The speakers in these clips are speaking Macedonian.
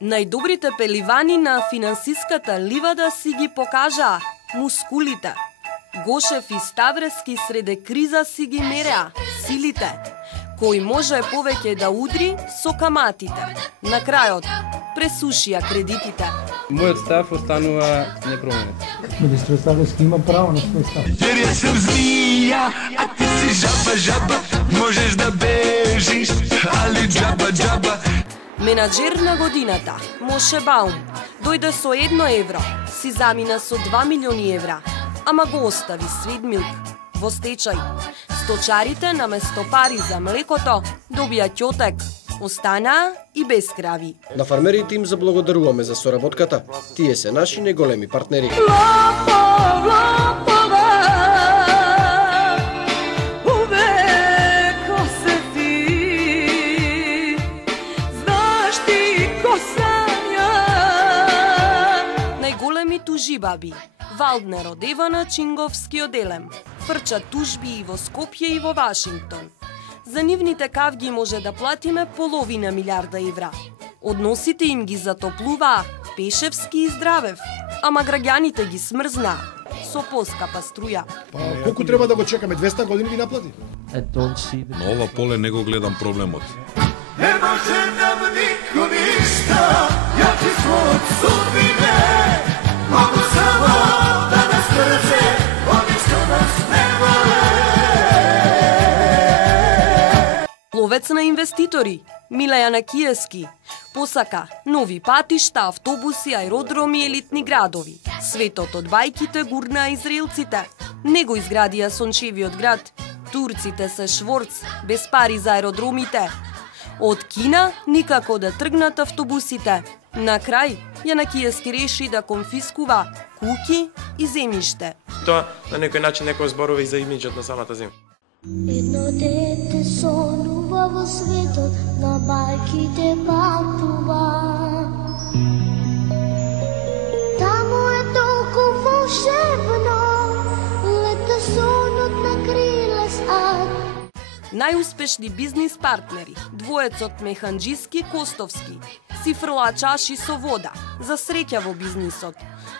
Најдобрите пеливани на финансиската ливада си ги покажаа мускулите. Гошев и Ставрески среде криза си ги мереа силите. Кој може повеќе да удри со каматите. На крајот пресушија кредитите. Мојот став останува непроменет. Министр Ставрески има право на свој став. Jer ja sam zmija, a ti si žaba, možeš da bežiš, ali džaba. Менаџер на годината, Моше Баум, дојде со 1 евро, си замина со 2 милиони евра, ама го остави Сведмилк во стечај. Сточарите наместо пари за млекото добија ќотек, останаа и без крави. На фармерите им заблагодаруваме за соработката. Тие се наши неголеми партнери. Тужибаби, Валднер од Евана Чинговски оделем, фрчат тужби и во Скопје и во Вашингтон. За нивните кавги може да платиме половина милиарда евра. Односите им ги затоплуваа Пешевски и Здравев, ама граѓаните ги смрзнаа со поскапа струја. Колку треба да го чекаме? 200 години ги наплати? На ова поле не го гледам проблемот. Ne može nam niko ništa, ja ti svog sudbine, mogu samo da nas mrze, oni što nas ne vole. Ловец на инвеститори, Милеја Накиески, посака нови патишта, автобуси, аеродроми, елитни градови. Светот од бајките гурнаа израелците. Не го изградија сончевиот град. Турците се шворц, без пари за аеродромите. Од Кина никако да тргнат автобусите. На крај, Јанакиевски реши да конфискува куќи и земјиште. Тоа на некој начин некој зборува и за имиџот на самата земја. Едно дете сонува во светот, на бајките патува. Таму е толку волшебно, лета сонот на криле ад. Најуспешни бизнис партнери, двоецот Механџиски Костовски, си фрла чаши со вода, за среќа во бизнисот,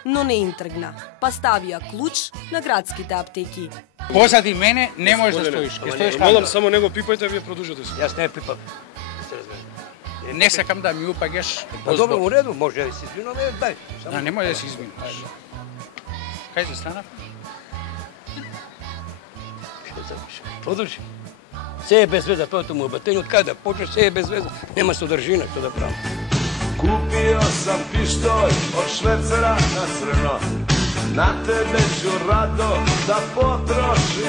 но не им тргна, па ставија клуч на градските аптеки. Позади мене не можеш да стоиш. Ке стоиш камера. Молам, само него пипајте, вие продолжете се. Јас не пипам. Не сакам да ми упаѓаш. Па добро, у реду, може да се извинуваме, дај. Да, не може да се извинуваш. Кај се станав? Продолжи. Се е без веза, тоа му обатење, од каде да почнеш, се е без веза, нема содржина што да правам. Kupio sam pištolj od švecera na crno, na tebe ću rado da potrošim.